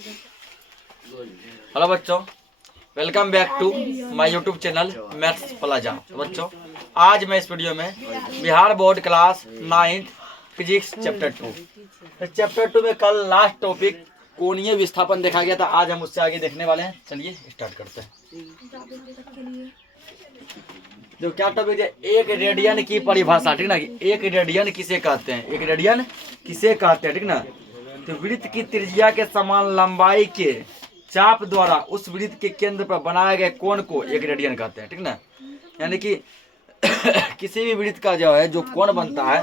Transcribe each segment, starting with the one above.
Hello बच्चों, welcome back to my YouTube channel Maths Plaza. तो बच्चों, आज मैं इस वीडियो में Bihar board class 9 physics chapter 2 chapter 2 में कल लास्ट टॉपिक कोणीय विस्थापन देखा गया था। आज हम उससे आगे देखने वाले हैं। चलिए स्टार्ट करते हैं। जो क्या टॉपिक है, एक रेडियन की परिभाषा, ठीक ना। एक रेडियन किसे कहते हैं, एक रेडियन किसे कहते हैं, ठीक ना। तो वृत्त की त्रिज्या के समान लंबाई के चाप द्वारा उस वृत्त के केंद्र पर बनाए गए कोण को एक रेडियन कहते हैं, ठीक ना। यानी कि किसी भी वृत्त का जो है जो कोण बनता है,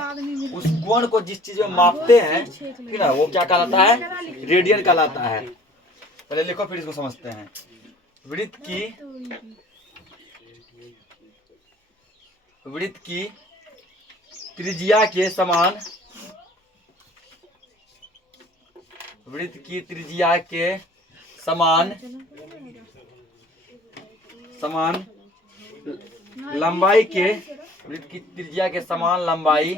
उस कोण को जिस चीज में मापते हैं, ठीक ना, वो क्या कहलाता है, रेडियन कहलाता है। पहले लिखो फिर इसको समझते हैं। वृत्त की त्रिज्या के समान, वृत्त की त्रिज्या के समान लंबाई के, वृत्त की त्रिज्या के समान लंबाई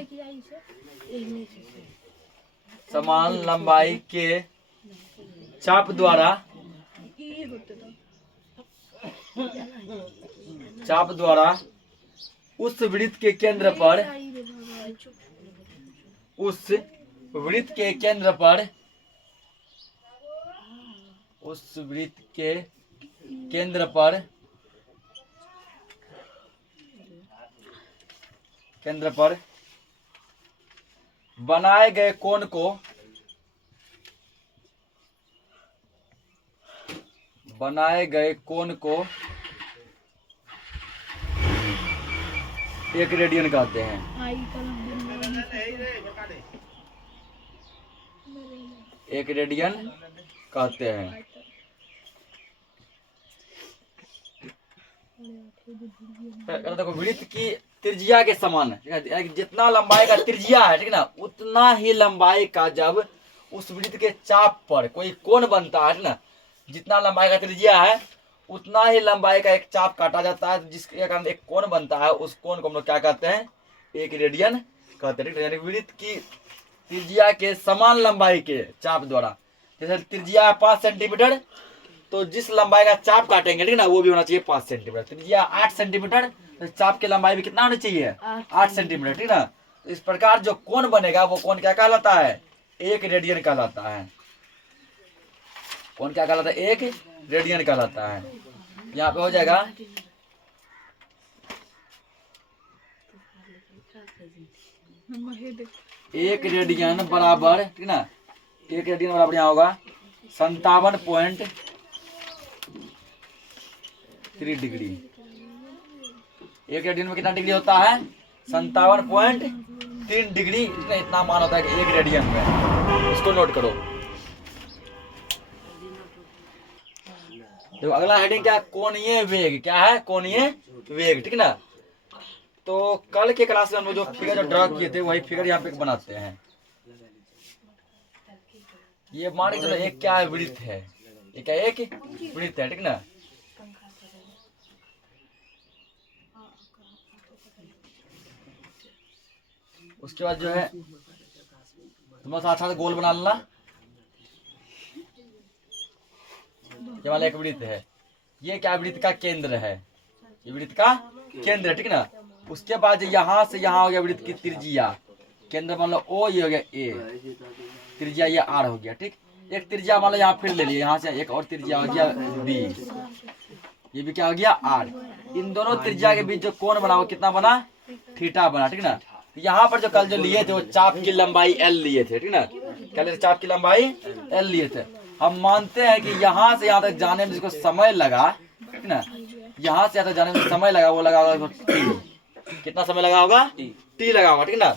के चाप द्वारा उस वृत्त के केंद्र पर, बनाए गए कोण को एक रेडियन कहते हैं। एक रेडियन कहते हैं। देखो, वृत्त की त्रिज्या के समान, जितना लंबाई का त्रिज्या है, ठीक ना, उतना ही लंबाई का जब उस वृत्त के चाप पर कोई कोण बनता है, ठीक ना, जितना लंबाई का त्रिज्या है उतना ही लंबाई का एक चाप काटा जाता है, जिसके कारण एक कोण बनता है। उस कोण को हम लोग क्या कहते हैं, एक रेडियन कहते हैं। यानी वृत्त की त्रिज्या के समान लंबाई के चाप द्वारा, जैसे त्रिज्या 5 सेंटीमीटर, तो जिस लंबाई का चाप काटेंगे, ठीक ना, वो भी होना चाहिए 5 सेंटीमीटर। त्रिज्या 8 सेंटीमीटर, तो चाप की लंबाई भी कितना होनी चाहिए, 8 सेंटीमीटर, ठीक ना। तो इस प्रकार जो कोण बनेगा वो कोण क्या कहलाता है, एक रेडियन कहलाता है। कोण क्या कहलाता है, एक रेडियन कहलाता है। यहाँ पे हो जाएगा एक रेडियन बराबर, ठीक ना, एक रेडियन बराबर यहाँ होगा 57.3 डिग्री। एक रेडियन में कितना डिग्री होता है, 57.3 डिग्री। इतना मान होता है कि एक रेडियन में। इसको नोट करो। देखो अगला हेडिंग क्या, कोणीय वेग। क्या है, कोणीय वेग, ठीक ना। तो कल के क्लास में हम लोग जो फिगर जो ड्रा किए थे वही फिगर यहाँ पे बनाते हैं। ये मान के चलो एक क्या है, वृत्त है। ये क्या, एक वृत्त है, ठीक ना। उसके बाद जो है तुम्हारा अच्छा से गोल बना लेना। ये वाला एक वृत्त है। ये क्या, वृत्त का केंद्र है। ये वृत्त का केंद्र है, ठीक ना। उसके बाद यहाँ से यहाँ हो गया वृत्त की त्रिज्या। केंद्र मान लो ओ, ये हो गया ए, त्रिज्या ये आर हो गया, ठीक। एक त्रिज्या मान लो यहाँ फिर ले लिया, यहाँ से एक और त्रिज्या हो गया बी, ये भी क्या हो गया, आर। इन दोनों त्रिज्या के बीच जो कोण बना वो कितना बना, थीटा बना, ठीक ना। यहाँ पर जो कल जो लिए थे वो चाप की लंबाई एल लिए थे, ठीक ना। क्या लिए थे, चाप की लंबाई एल लिए थे। हम मानते हैं कि यहाँ से यहाँ तक जाने में जिसको समय लगा, ठीक ना, यहाँ से यहाँ तक जाने में समय लगा, वो लगा होगा टी। कितना समय लगा होगा, टी लगा होगा, ठीक ना।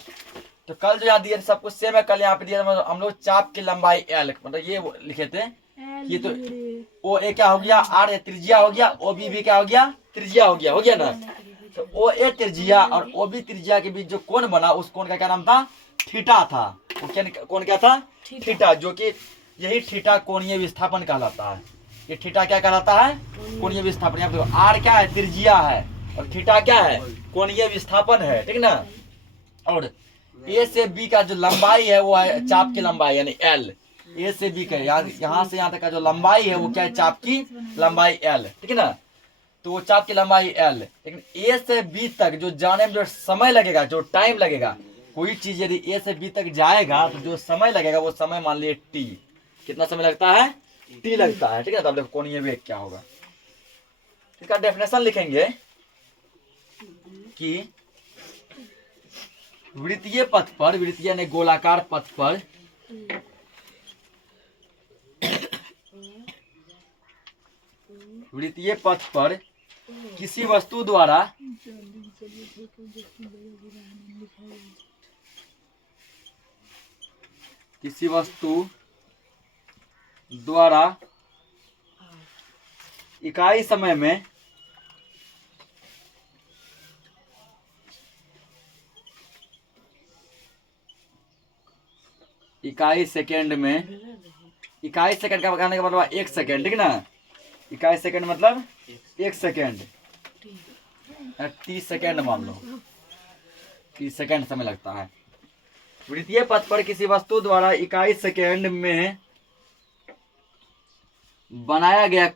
तो कल जो यहाँ दिए सब कुछ सेम है। कल यहाँ पे दिया हम लोग चाप की लंबाई एल, मतलब ये लिखे थे। ये तो ओ ए क्या हो गया, आर त्रिज्या हो गया, ओ बी भी क्या हो गया, त्रिज्या हो गया ना। तो ओ ए त्रिज्या और ओ बी त्रिज्या के बीच जो कोण बना, उस कोण का क्या नाम था, थीटा था। कोण क्या था, थीटा, जो कि यही थीटा कोणीय विस्थापन कहलाता है। ये थीटा क्या कहलाता है, कोणीय विस्थापन। यहाँ देखो आर क्या है, त्रिज्या है, और थीटा क्या है, कोणीय विस्थापन है, ठीक ना। और ए से बी का जो लंबाई है वो है चाप की लंबाई यानी एल। ए से बी का यहाँ से यहाँ तक का जो लंबाई है वो क्या है, चाप की लंबाई l, ठीक है ना। तो वो चाप की लंबाई l, लेकिन ए से बी तक जो जाने में जो समय लगेगा, जो टाइम लगेगा, कोई चीज यदि ए से बी तक जाएगा तो जो समय लगेगा वो समय मान लीजिए t। कितना समय लगता है, t लगता है, ठीक है। तो अब देखो कोणीय वेग क्या होगा, इसका डेफिनेशन लिखेंगे कि वृत्तीय पथ पर, वृत्तीय यानी गोलाकार पथ पर वृत्तीय पथ पर किसी वस्तु द्वारा इकाई समय में इकाई सेकंड का कहने का मतलब 1 सेकंड, ठीक है ना। इकाई सेकंड मतलब 1 सेकंड, 30 सेकंड मान लो, 30 सेकंड समय लगता है। वृत्तीय पथ पर किसी वस्तु द्वारा इकाई सेकंड में बनाया गया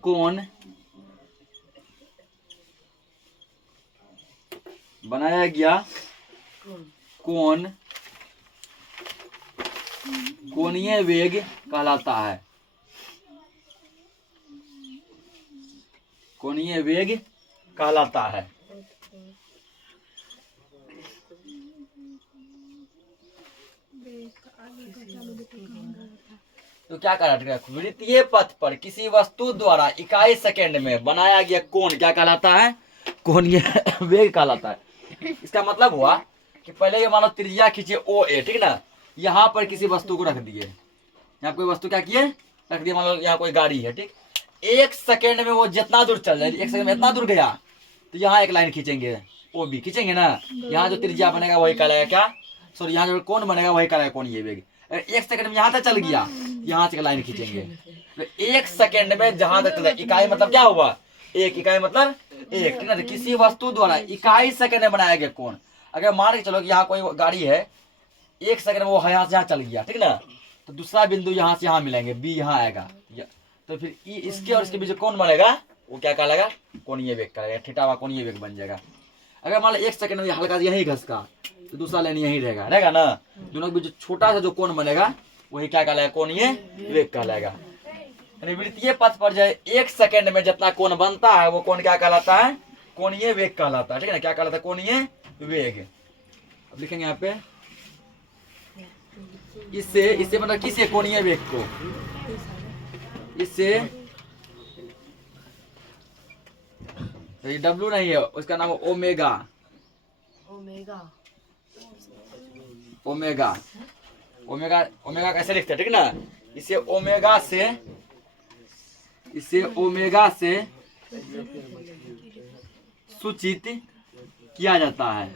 कोण कोणीय वेग कहलाता है। कोणीय वेग कहलाता है। तो क्या कह रहा है, वृत्तीय पथ पर किसी वस्तु द्वारा इकाई सेकंड में बनाया गया कोण क्या कहलाता है, कोणीय वेग कहलाता है। इसका मतलब हुआ कि पहले ये मानो त्रिज्या खींचे OA, ठीक है ना। यहाँ पर किसी वस्तु को रख दिए, यहाँ कोई वस्तु क्या किए, रख दिए। मान लो यहाँ कोई गाड़ी है, ठीक। 1 सेकंड में वो जितना दूर चल रहा है, 1 सेकंड में इतना दूर गया, तो यहाँ एक लाइन खींचेंगे, OB खींचेंगे ना। यहाँ जो त्रिज्या बनेगा वही कहलाएगा क्या, सॉरी, यहाँ जो कोण बनेगा वही कहलाएगा कोणीय वेग। 1 सेकंड में यहाँ तक चल गया, यहाँ से लाइन खींचेंगे। तो 1 सेकंड में जहां तक चला, इकाई मतलब क्या हुआ, 1 इकाई मतलब 1, ठीक है। किसी वस्तु द्वारा इकाई सेकंड में बनाया गया कोण, अगर मान के चलो कि यहाँ कोई गाड़ी है, 1 सेकंड में वो यहाँ से यहाँ चल गया, ठीक ना। तो दूसरा बिंदु यहाँ से यहाँ मिलेंगे, B यहाँ आएगा, तो फिर इसके और इसके बीच कोण बनेगा वो क्या कहलाएगा, कोणीय वेग कहलाएगा। थीटा कोणीय वेग बन जाएगा। अगर मान लो 1 सेकंड में हल्का यही घसका तो दूसरा लाइन यही रहेगा ना। दोनों के बीच छोटा सा जो कोण बनेगा वही क्या कहलाएगा, कोणीय वेग कहलाएगा। वृत्तीय पथ पर जो 1 सेकंड में जितना कोण बनता है वो कोण क्या कहलाता है, कोणीय वेग कहलाता है, ठीक है ना। क्या कहलाता है, कोणीय वेग। अब लिखेंगे यहाँ पे, इससे मतलब किसे, कोणीय वेग को, इससे तो ये W नहीं है, उसका नाम है ओमेगा। ओमेगा कैसे लिखते हैं, ठीक ना। इसे ओमेगा से सूचित किया जाता है।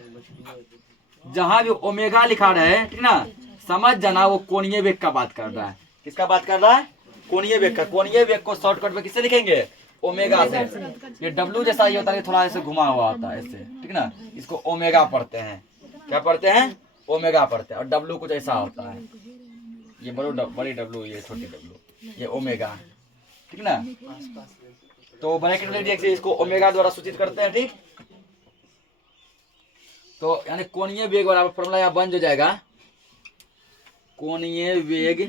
जहां भी ओमेगा लिखा रहे, ठीक ना, समझ जाना वो कोणीय वेग का बात कर रहा है। किसका बात कर रहा है, कोणीय वेग का। कोणीय वेग को शॉर्टकट में किससे लिखेंगे, ओमेगा से। ये W जैसा ही होता है, थोड़ा ऐसे घुमा हुआ होता है ऐसे, ठीक ना। इसको ओमेगा पढ़ते हैं। क्या पढ़ते हैं, ओमेगा पढ़ते हैं। और W कुछ ऐसा होता है, ये बड़ी W, ये छोटी W, ये ओमेगा, ठीक ना। तो ब्रैकेट से इसको ओमेगा द्वारा सूचित करते हैं, ठीक। तो यानी कोणीय वेग वाला फॉर्मूला यहाँ बन जो जाएगा, कोणीय वेग।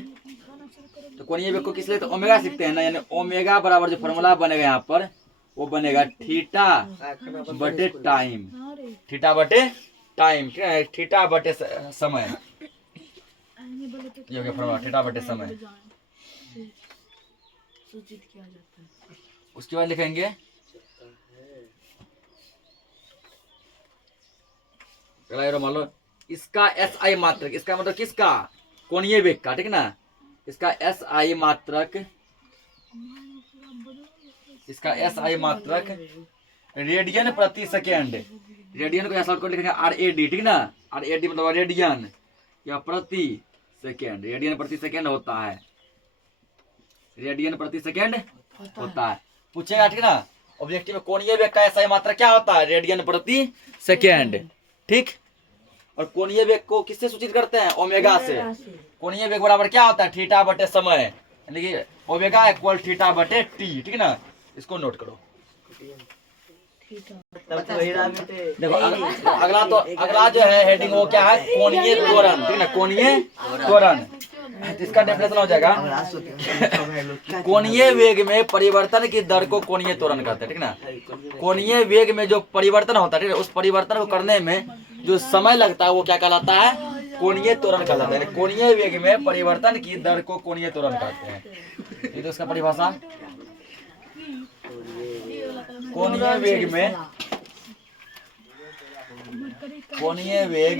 तो कोणीय वेग को किस लिए, तो ओमेगा सीखते हैं ना, यानी ओमेगा बराबर जो फॉर्मूला बनेगा यहाँ पर वो बनेगा थीटा बटे टाइम, थीटा बटे टाइम, ठीक है। थीटा बटे समय, ये हो गया फॉर्मूला, थीटा बटे समय। उसके बाद लिखेंगे मान लो इसका SI मात्रक, इसका मतलब किसका, कोणीय वेग का, ठीक ना। इसका SI मात्रक, रेडियन प्रति सेकेंड। रेडियन को शॉर्ट कर लिखेंगे RAD, ठीक ना। RAD मतलब रेडियन या प्रति सेकेंड। रेडियन प्रति सेकेंड होता है, रेडियन प्रति सेकेंड होता है, पूछेगा, ठीक ना। ऑब्जेक्टिव में कोणीय वेग का SI मात्रक क्या होता है, रेडियन प्रति सेकेंड, ठीक। और कोणीय वेग को किससे सूचित करते हैं? ओमेगा से। कोणीय वेग बराबर क्या होता है? थीटा बटे समय, यानी कि ओमेगा इक्वल थीटा बटे टी, ठीक है ना। इसको नोट करो। देखो अगला जो है हेडिंग वो क्या है? कोणीय त्वरण, ठीक है ना, कोणीय त्वरण। इसका डेफिनेशन हो जाएगा कोणीय वेग में परिवर्तन की दर को कोणीय त्वरण कहते हैं, ठीक है ना। कोणीय वेग में जो परिवर्तन होता है, ठीक है, उस परिवर्तन को करने में जो समय लगता है वो क्या कहलाता है? कोणीय त्वरण कहलाता है। कोणीय वेग में परिवर्तन की दर को कोणीय त्वरण कहते हैं। ये तो इसका परिभाषा। कोणीय वेग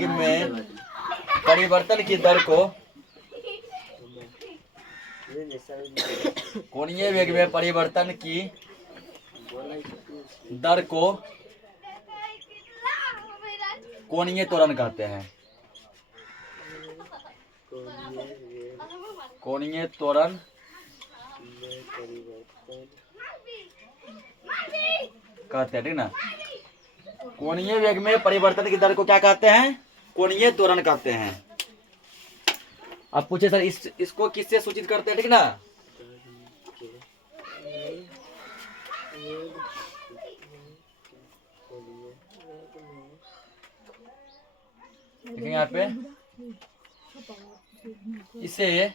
में परिवर्तन की दर को कोणीय वेग में परिवर्तन की दर को कोणीय त्वरण कहते हैं। कोणीय त्वरण कहते हैं, ठीक ना। कोणीय वेग में परिवर्तन की दर को क्या कहते हैं? कोणीय त्वरण कहते हैं। अब पूछे सर इसको किससे सूचित करते हैं, ठीक ना। यहाँ पे इसे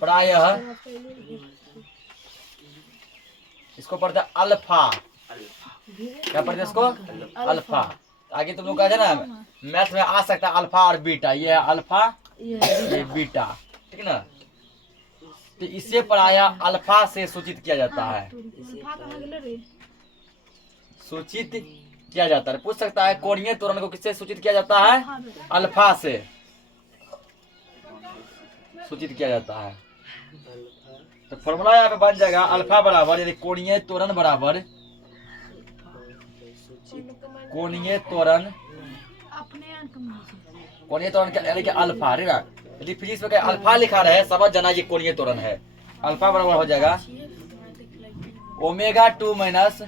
प्रायः इसको पढ़ते हैं अल्फा। क्या पढ़ते हैं इसको? अल्फा। आगे तुम लोग कहते ना मैथ में आ सकता है अल्फा और बीटा, ये है अल्फा, ये बीटा, ठीक ना। तो इसे प्रायः अल्फा से सूचित किया जाता है। सूचित किया जाता है। पूछ सकता है कोणीय त्वरण को किससे सूचित किया जाता है? अल्फा से सूचित किया जाता है। तो फॉर्मूला यहाँ पे बन जाएगा अल्फा बराबर, यदि कोणीय त्वरण बराबर कोणीय त्वरण यानी कि अल्फा, ठीक है। यदि फिजिक्स में अल्फा लिखा रहे समझ जाना ये कोणीय त्वरण है। अल्फा बराबर हो जाएगा ओमेगा 2 माइनस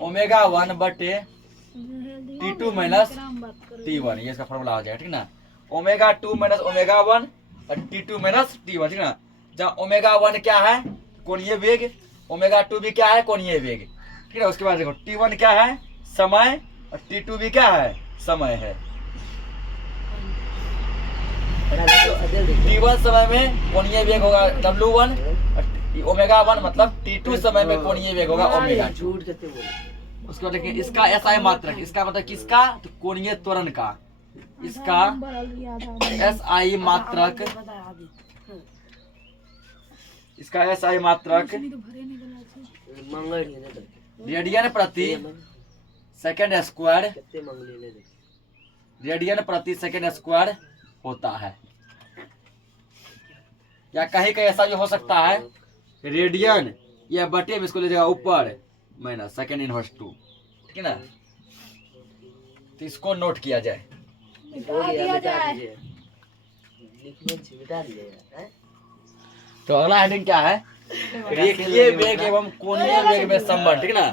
ओमेगा 1 बटे T2 माइनस T1, ये इसका फॉर्मूला हो जाएगा, ठीक ना। ओमेगा 2 माइनस ओमेगा 1 और T2 माइनस T1, ठीक ना। जहाँ ओमेगा 1 क्या है? कोणीय वेग। ओमेगा 2 भी क्या है? कोणीय वेग, ठीक है। उसके बाद देखो T1 क्या है? समय, और T2 भी क्या है? समय है। T1 समय में कोणीय वेग होगा W1, और ओमेगा 1 मतलब T2 समय में कोणीय वेग होगा ओमेगा 2। उसके बाद देखिए इसका SI मात्रक, इसका मतलब किसका? तो कोणीय त्वरण का। इसका SI मात्रक, इसका SI मात्रक रेडियन प्रति सेकंड स्क्वायर, रेडियन प्रति सेकंड स्क्वायर होता है। या कहीं कहीं ऐसा भी हो सकता है रेडियन या बटे में इसको ले जाएगा ऊपर माइनस सेकंड इनवर्स 2, ठीक है ना। तो इसको नोट किया जाए। तो अगला हेडिंग क्या है? रेखीय वेग एवं कोणीय वेग में संबंध, ठीक है ना।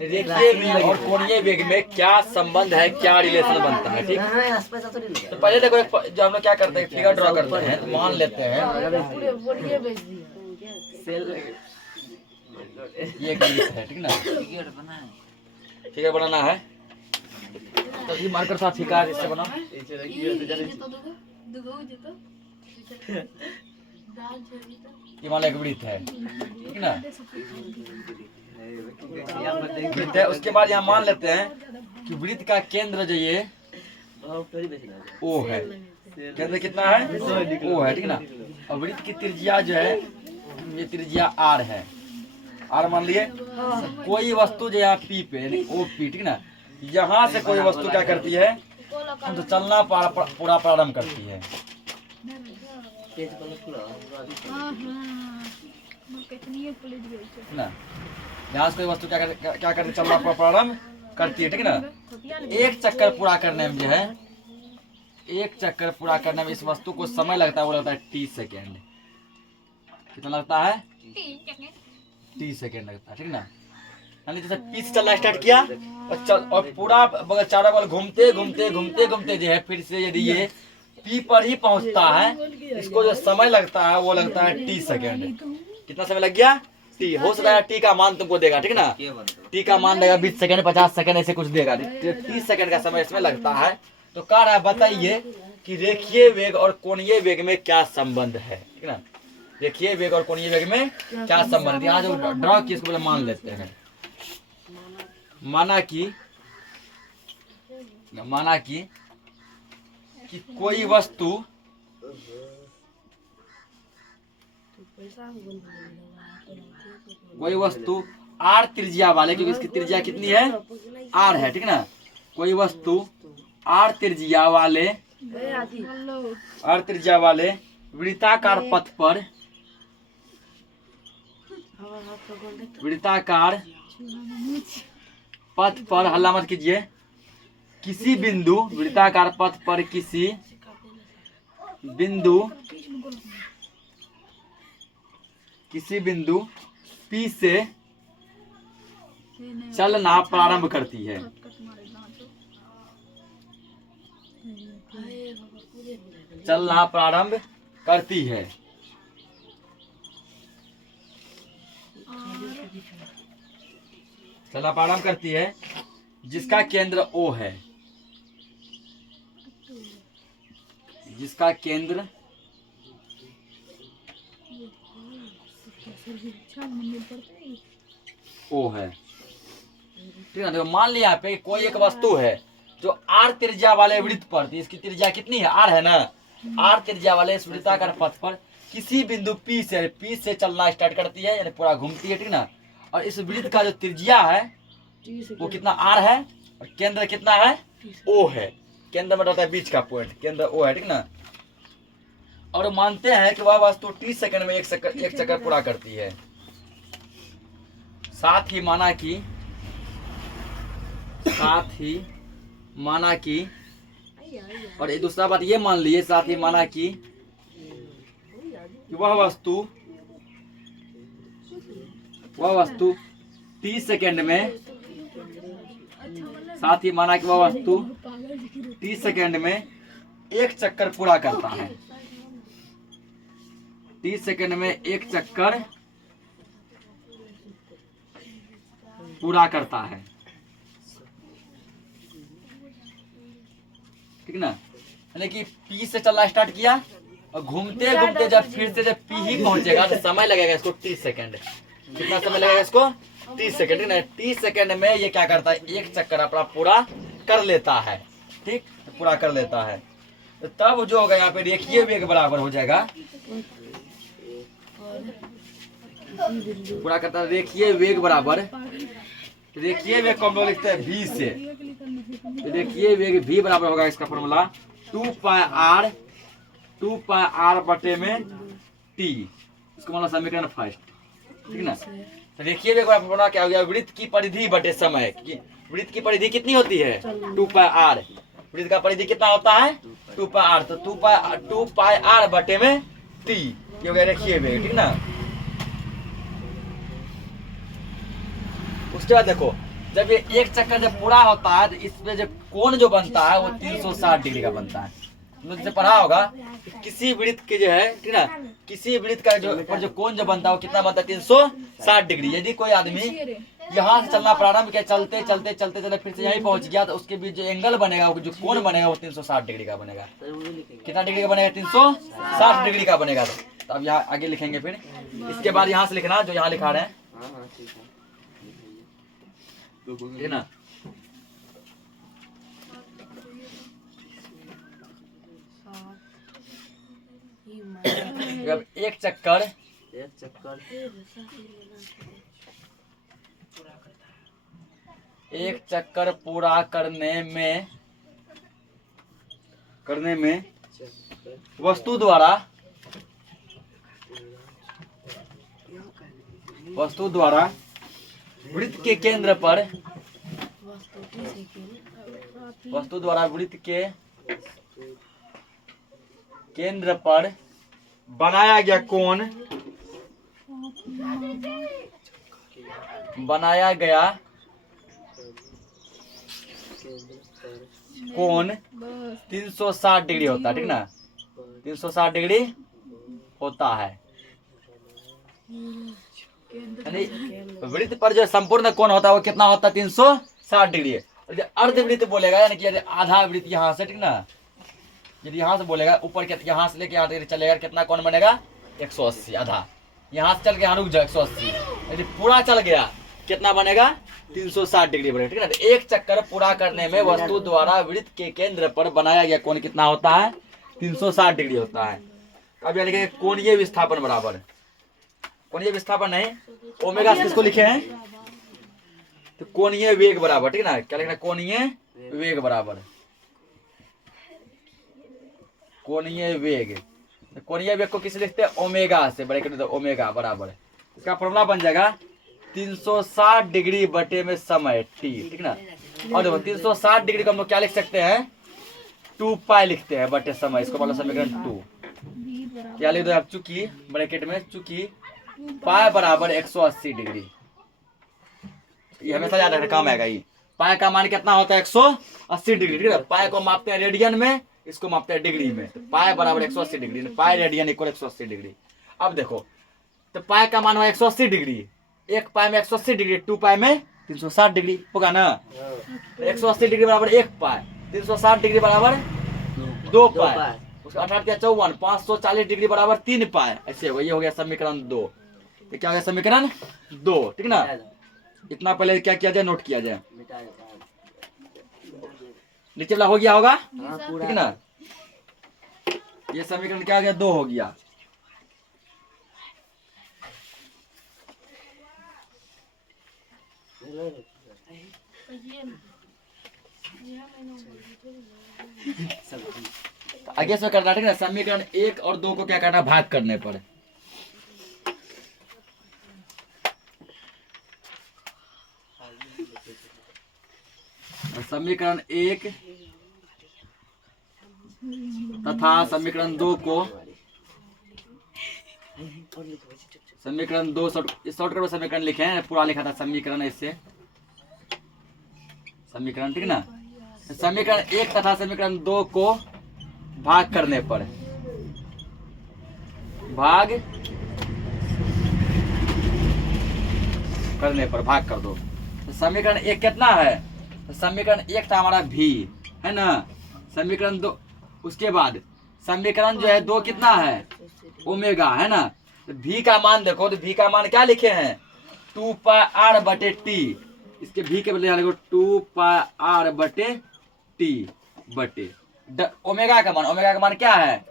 रेखीय वेग और कोणीय वेग में क्या संबंध है, क्या रिलेशन बनता है, ठीक। तो पहले देखो जो हम लोग क्या करते हैं फिगर ड्रॉ करते हैं। तो मान लेते हैं ये गणित है, ठीक ना। फिगर बनाना है तो ये मार्कर साथ फिगर इससे बनाओ। ये मान लो एक वृत्त है, ठीक ना। वृत्त है। उसके बाद यहाँ मान लेते हैं कि वृत्त का केंद्र जो ये O है। केंद्र कितना है? O है, ठीक ना। और वृत्त की त्रिज्या जो है ये त्रिज्या R है। R मान लिए। कोई वस्तु जो यहाँ P पे यानी OP, ठीक ना, यहाँ से कोई वस्तु क्या करती है? तो चलना पूरा प्रारंभ करती है। ना यहाँ से कोई वस्तु क्या करती? चलना प्रारंभ करती है, ठीक है ना। एक चक्कर पूरा करने में जो है, एक चक्कर पूरा करने में इस वस्तु को समय लगता है, वो लगता है T सेकेंड। कितना लगता है? T सेकेंड लगता है, ठीक ना। यानी जैसे पी से चलना स्टार्ट किया और पूरा चारों बगल घूमते घूमते घूमते घूमते जो है फिर से यदि ये पी पर ही पहुंचता है, इसको जो समय लगता है वो लगता है टी सेकेंड। कितना समय लग गया? टी। हो सकता है टी का मान तुमको देगा, ठीक ना, टी का मान देगा 20 सेकंड 50 सेकंड ऐसे कुछ देगा, 30 सेकंड का समय इसमें लगता है। तो कह रहा है बताइए कि रेखीय वेग और कोणीय वेग में क्या संबंध है, ठीक ना, रेखीय वेग और कोणीय वेग में क्या संबंध है। यहाँ जो ड्रॉ किया इसको मान लेते हैं। माना कि कोई वस्तु आर त्रिज्या वाले, क्योंकि इसकी त्रिज्या कितनी है? आर है, ठीक ना। कोई वस्तु आर त्रिज्या वाले वृत्ताकार पथ पर हल्ला मत कीजिए, किसी बिंदु वृत्ताकार पथ पर किसी बिंदु P से चलना प्रारंभ करती है। चलना प्रारंभ करती है। चलना प्रारंभ करती है जिसका केंद्र O है। जिसका केंद्र O है, ठीक है। देखो मान लिया यहाँ पे कोई एक वस्तु है जो आर त्रिज्या वाले वृत्त पर, इसकी त्रिज्या कितनी है? आर है ना। आर त्रिज्या वाले इस वृत्ताकार पथ पर किसी बिंदु P से चलना स्टार्ट करती है, यानी पूरा घूमती है, ठीक ना। और इस वृत्त का जो त्रिज्या है वो कितना? आर है। और केंद्र कितना है? O है। केंद्र में रहता है बीच का पॉइंट, केंद्र O है, ठीक ना। और मानते हैं कि वह वस्तु 30 सेकंड में एक चक्कर पूरा करती है। साथ ही माना कि और दूसरा बात ये मान लिए, साथ ही माना कि वह वस्तु 30 सेकंड में, साथ ही माना कि वह वस्तु 30 सेकंड में एक चक्कर पूरा करता है। 30 सेकंड में एक चक्कर पूरा करता है, ठीक ना। यानी कि P से चलना स्टार्ट किया और घूमते घूमते जब फिर से जब P ही पहुंचेगा तो समय लगेगा इसको 30 सेकंड। कितना समय लगेगा इसको? 30 सेकंड, ठीक ना। 30 सेकंड में ये क्या करता है? एक चक्कर अपना पूरा कर लेता है, ठीक, पूरा कर लेता है। तो तब जो होगा यहाँ पे रेखीय वेग बराबर हो जाएगा, पूरा करता है रेखीय वेग बराबर, रेखीय वेग को हम लोग लिखते हैं V से। रेखीय वेग V बराबर होगा इसका फॉर्मूला 2 पाई R बटे में T। इसको मतलब समीकरण फर्स्ट, ठीक ना। तो रेखीय वेग बराबर क्या हो गया? वृत्त की परिधि बटे समय। वृत्त की परिधि कितनी होती है? 2 पाई R। वृत्त का परिधि कितना होता है? 2 पाई R। तो 2 पाई R बटे में T, ये हो गया रेखीय वेग, ठीक ना। उसके बाद देखो जब ये एक चक्कर जब पूरा होता है तो इसमें जब कोण जो बनता है वो 360 डिग्री का बनता है। तुमने जैसे पढ़ा होगा किसी वृत्त के जो है, ठीक ना, किसी वृत्त का जो कोण जो बनता है वो कितना बनता है? 360 डिग्री। यदि कोई आदमी यहाँ से चलना प्रारंभ किया, चलते चलते चलते चलते फिर से यहीं पहुंच गया तो उसके बीच जो एंगल बनेगा, जो कोण बनेगा वो 360 डिग्री का बनेगा। कितना डिग्री का बनेगा? 360 डिग्री का बनेगा। तो अब यहाँ आगे लिखेंगे, फिर इसके बाद यहाँ से लिखना जो यहाँ लिखा रहे हैं, ठीक ना। जब एक चक्कर पूरा करने में वस्तु द्वारा वृत्त के केंद्र पर, वस्तु द्वारा वृत्त के केंद्र पर बनाया गया कोण बनाया गया कोण 360 डिग्री होता है, ठीक ना, 360 डिग्री होता है। यानी वृत्त पर जो संपूर्ण कोण होता है वो कितना होता है, 360 डिग्री। और अर्धवृत्त बोलेगा यानी कि आधा वृत्त यहाँ से, ठीक ना, यदि यहाँ से बोलेगा ऊपर के यहाँ से लेके यहाँ तक चलेगा, कितना कोण बनेगा 180, आधा यहाँ से चल के यहाँ रुक जाए 180, यदि पूरा चल गया कितना बनेगा 360 डिग्री बनेगा, ठीक है ना। तो एक चक्कर पूरा करने में वस्तु द्वारा वृत्त के केंद्र पर बनाया गया कोण कितना होता है, 360 डिग्री होता है। अब यह लिखेंगे कोणीय विस्थापन बराबर, कोणीय विस्थापन नहीं, ओमेगा से किसको लिखे हैं, तो कोणीय वेग बराबर, ठीक है ना, क्या लिखना, कोणीय वेग बराबर, कोणीय वेग। कोणीय वेग को किस लिखते हैं, ओमेगा से, बड़े कर दो ओमेगा बराबर, इसका फॉर्मूला बन जाएगा 360 डिग्री बटे में समय टी, ठीक ना। और देखो 360 डिग्री को हम लोग क्या लिख सकते हैं, 2 पाई लिखते हैं बटे समय, इसको बोलो समीकरण 2, क्या लिख दो आप, चूंकि ब्रैकेट में चूंकि पाई बराबर 180 डिग्री, ये हमेशा याद रखना काम आएगा। ये पाई का मान कितना होता है 180 डिग्री, ठीक है। पाई को मापते हैं रेडियन में, इसको मापते हैं डिग्री में, तो पाई बराबर 180 degree, pi radian equal 180 degree. अब देखो तो पाई का मान हुआ 180 डिग्री, एक पाई में 180 डिग्री, 2 पाई में 360 डिग्री होगा ना, 180 डिग्री बराबर 1 पाई, 360 डिग्री बराबर 2 पाई, उसका 18 क्या 54, 540 डिग्री बराबर 3 पाई, ऐसे होगा। ये हो गया समीकरण 2, ये क्या हो गया समीकरण 2, ठीक ना। इतना पहले क्या किया जाए, नोट किया जाए, नीचे वाला हो गया होगा, ठीक है ना। ये समीकरण क्या हो गया, 2 हो गया। आगे से करना, ठीक है, समीकरण 1 और 2 को क्या करना, भाग करने पर, समीकरण 1 तथा समीकरण 2 को, समीकरण 2 शॉर्टकट में समीकरण लिखे हैं, पूरा लिखा था समीकरण ऐसे समीकरण, ठीक ना। समीकरण 1 तथा समीकरण 2 को भाग करने पर, भाग करने पर भाग कर दो, तो समीकरण 1 कितना है, तो समीकरण 1 था हमारा भी, है ना, समीकरण 2, उसके बाद समीकरण जो है 2 कितना है, ओमेगा, है ना। तो भी का मान देखो, तो भी का मान क्या लिखे हैं, 2 पाई आर बटे टी, इसके भी के बदले यहाँ लिखो 2 पाई आर बटे टी बटे ओमेगा का मान क्या है,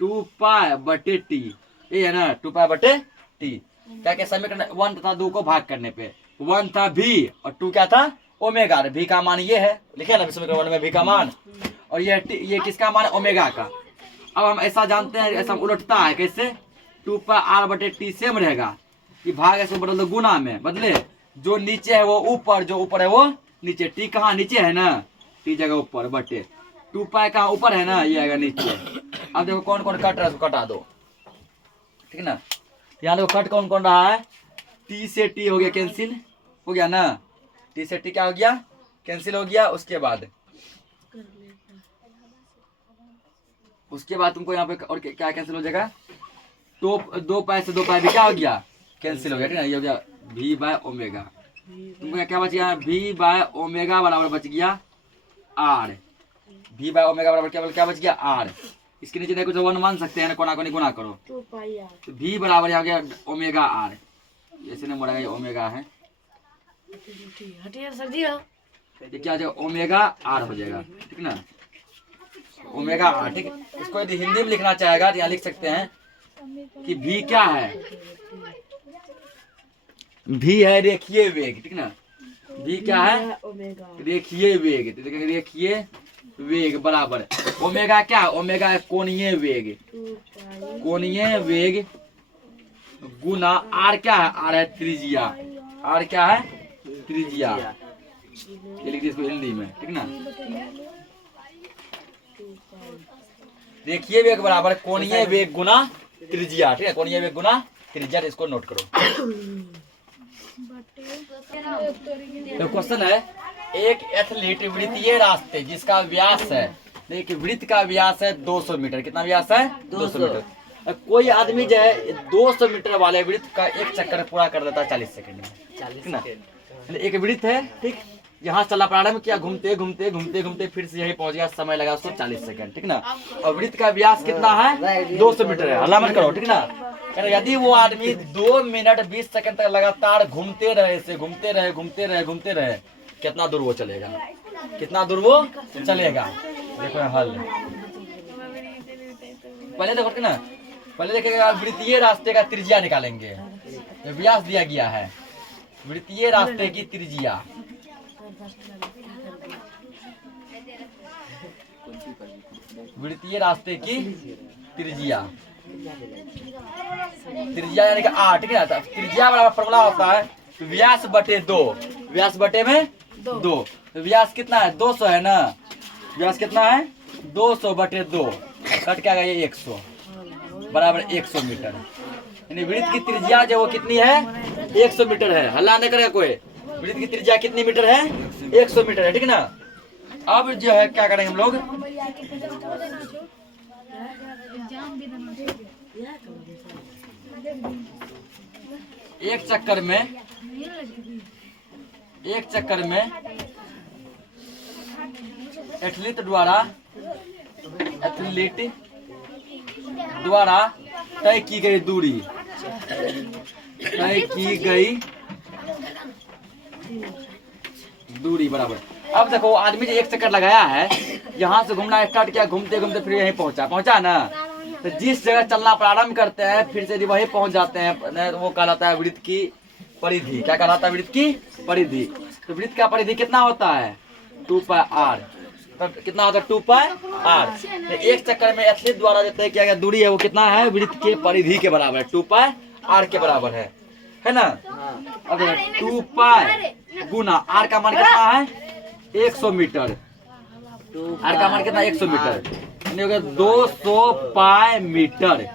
2 पाई बटे टी, ये है ना, 2 पाई बटे टी। क्या क्या समीकरण 1 तथा 2 को भाग करने पे, 1 था भी और 2 क्या था, ओमेगा, भी का मान ये है, लिखे ना समीकरण 1 में भी का मान, और ये किसका मान है, ओमेगा का। अब हम ऐसा जानते हैं, ऐसा उलटता है कैसे, 2 पाई आर बटे टी सेम रहेगा, ये भाग ऐसे बदल दो, गुना में बदले, जो नीचे है वो ऊपर, जो ऊपर है वो नीचे, टी कहाँ नीचे है ना, टी जगह ऊपर बटे 2 पाई कहाँ ऊपर है ना, ये आएगा नीचे। अब देखो कौन कौन कट रहा है, उसको कटा दो, ठीक ना। यहाँ देखो कट कौन कौन रहा है, टी से टी हो गया कैंसिल, हो गया ना, टी से टी क्या हो गया, कैंसिल हो गया। उसके बाद तुमको यहाँ पे और क्या कैंसिल हो जाएगा, तो 2 पाई से 2 पाई भी क्या हो गया, कैंसिल हो गया, ठीक है। ये हो गया भी बाय ओमेगा, तुमको क्या बच गया, भी बाय ओमेगा बराबर बच गया आर, भी बाय ओमेगा बराबर क्या बच गया आर। इसके नीचे देखो 1 मान सकते हैं ना, कोना कोनी गुना करो, तो भी बराबर यहाँ गया ओमेगा आर, ऐसे नहीं मोड़ा, ओमेगा है, ये क्या हो जाएगा, ओमेगा आर हो जाएगा, ठीक ना, ओमेगा आर, ठीक। इसको यदि हिंदी में लिखना चाहेगा तो यहाँ लिख सकते हैं कि भी क्या है, भी है रेखीय वेग, ठीक ना, भी क्या है, रेखीय वेग, रेखीय वेग बराबर ओमेगा क्या है, ओमेगा है कोणीय वेग, कोणीय वेग गुना आर क्या है, आर है त्रिज्या, आर क्या है त्रिज्या, ये लिख दिया इसको हिंदी में, ठीक ना। रेखीय वेग बराबर कोणीय वेग गुना त्रिज्या, ठीक है, कोणीय वेग गुना त्रिज्या, इसको नोट करो। तो क्वेश्चन है, एक एथलीट वृत्तीय रास्ते जिसका व्यास है, देखिए वृत्त का व्यास है 200 मीटर। कितना व्यास है? 200 मीटर। कोई आदमी जो है 200 मीटर वाले वृत्त का एक चक्कर पूरा कर देता है 40 सेकंड में, ठीक ना। एक वृत्त है, ठीक, यहाँ चला प्रारंभ किया, घूमते घूमते घूमते घूमते फिर से यही पहुंच गया, समय लगा उसको 40 सेकंड, ठीक ना। और वृत्त का व्यास कितना है? 200 मीटर है। हल्ला मत करो, ठीक ना। यदि वो आदमी 2 मिनट 20 सेकंड तक लगातार घूमते रहे, घूमते रहे, कितना दूर वो चलेगा? कितना दूर वो चलेगा? देखो हल पहले देखो, ठीक ना। पहले देखेगा वृत्तीय रास्ते का त्रिज्या निकालेंगे। व्यास दिया गया है, वृत्तीय रास्ते की त्रिज्या, वृत्तीय रास्ते की त्रिज्या, त्रिज्या यानी कि आर, ठीक है ना। त्रिज्या बराबर फॉर्मूला होता है व्यास बटे 2, व्यास बटे में 2। व्यास कितना है? 200 है ना। व्यास कितना है? 200 बटे 2, कट क्या गया? 100 बराबर 100 मीटर। यानी वृत्त की त्रिज्या जो वो कितनी है? 100 मीटर है। हल्ला नहीं करेगा कोई। वृत्त की त्रिज्या कितनी मीटर है? 100 मीटर है, ठीक ना। अब जो है क्या करेंगे हम लोग, एक चक्कर में एथलीट द्वारा तय की गई दूरी बराबर। अब देखो आदमी जो एक चक्कर लगाया है, यहाँ से घूमना स्टार्ट किया, घूमते घूमते फिर यहीं पहुंचा ना। तो जिस जगह चलना प्रारंभ करते हैं फिर से वहीं पहुंच जाते हैं, वो कहलाता है वृत्त की परिधि। क्या कहलाता है? वृत्त की परिधि। तो वृत्त का परिधि कितना होता है? 2πr। तो कितना होता है? 2πr। तो एक चक्कर में एथलीट द्वारा जो तय किया गया दूरी है वो कितना है? वृत्त के परिधि के बराबर है, 2πr के बराबर है ना। अब 2π गुना r का मान कितना है? 100 मीटर। r का मान कितना? 100 metre, 200 pi metre,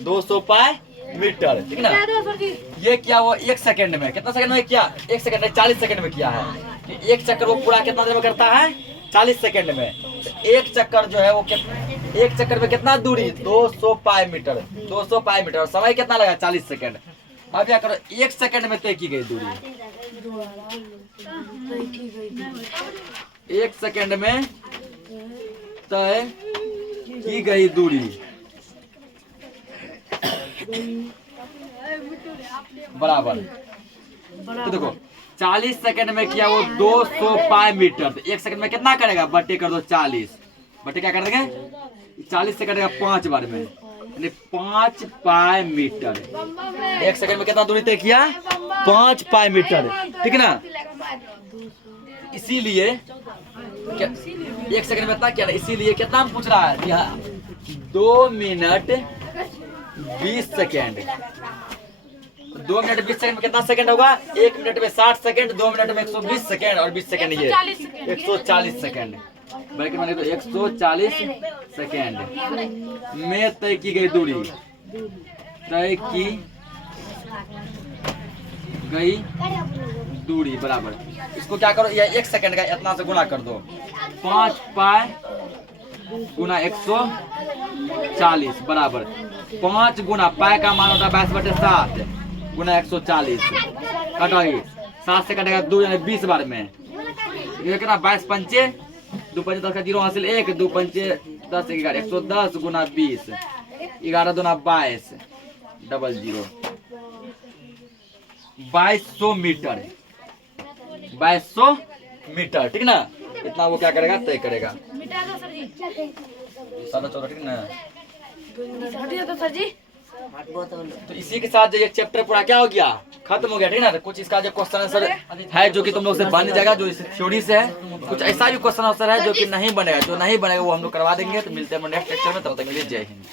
200 pi metre, ठीक ना। ये क्या वो 1 सेकंड में, कितना सेकंड में किया? 1 सेकंड में 40 सेकंड में किया है। एक चक्कर वो पूरा कितना देर में करता है? 40 सेकंड में। तो एक चक्कर जो है वो एक चक्कर में कितना दूरी? 200 पाई मीटर, 200 पाई मीटर। समय कितना लगा? 40 सेकंड। अब क्या करो, 1 सेकंड में तय की गई दूरी, 1 सेकंड में तय की गई दूरी बराबर। तो देखो 40 सेकंड में किया वो 200 पाई मीटर। तो 1 सेकंड में कितना करेगा? बटे कर दो 40, बटे क्या कर देंगे? 40 सेकंड का 5 बार में, यानी 5 पाई मीटर। 1 सेकंड में कितना दूरी तय किया? 5 पाई मीटर, ठीक है ना। इसीलिए 1 सेकंड में इतना क्या? इसीलिए कितना हम पूछ रहा है? 2 मिनट 20 सेकंड। 2 मिनट 20 सेकंड में कितना सेकंड होगा? 1 मिनट में 60 सेकंड, 2 मिनट में 120 सेकंड और 20 सेकंड ये 140 सेकंड। बल्कि मैंने तो 140 सेकंड में तय की गई दूरी, तय की गई दूरी बराबर। इसको क्या करो, ये 1 सेकंड का इतना से गुना कर दो, 5 पाई गुना 140 बराबर 5 गुना पाई का मान होता है 22/7 गुना 140 कटाई 7 से कटेगा 2 यानी 20 बार में। ये कितना? 22 पंचे 2 पंचे 10 का 0 हासिल 1 2 पंचे 10 11 110 गुना 20 11 दूना 22 00 2200 मीटर 2200 मीटर, ठीक ना। इतना वो क्या करेगा? तय करेगा। सादा चौड़ा, ठीक ना। तो इसी के साथ जो ये चैप्टर पूरा क्या हो गया? खत्म हो गया, ठीक ना। तो कुछ इसका जो क्वेश्चन आंसर है जो कि तुम लोग से बन जाएगा, जो इस थ्योरी से है। कुछ ऐसा भी क्वेश्चन आंसर है जो कि नहीं बनेगा, जो नहीं बनेगा वो हम लोग करवा देंगे। तो मिलते हैं नेक्स्ट लेक्चर में, तब तक के लिए जय हिंद।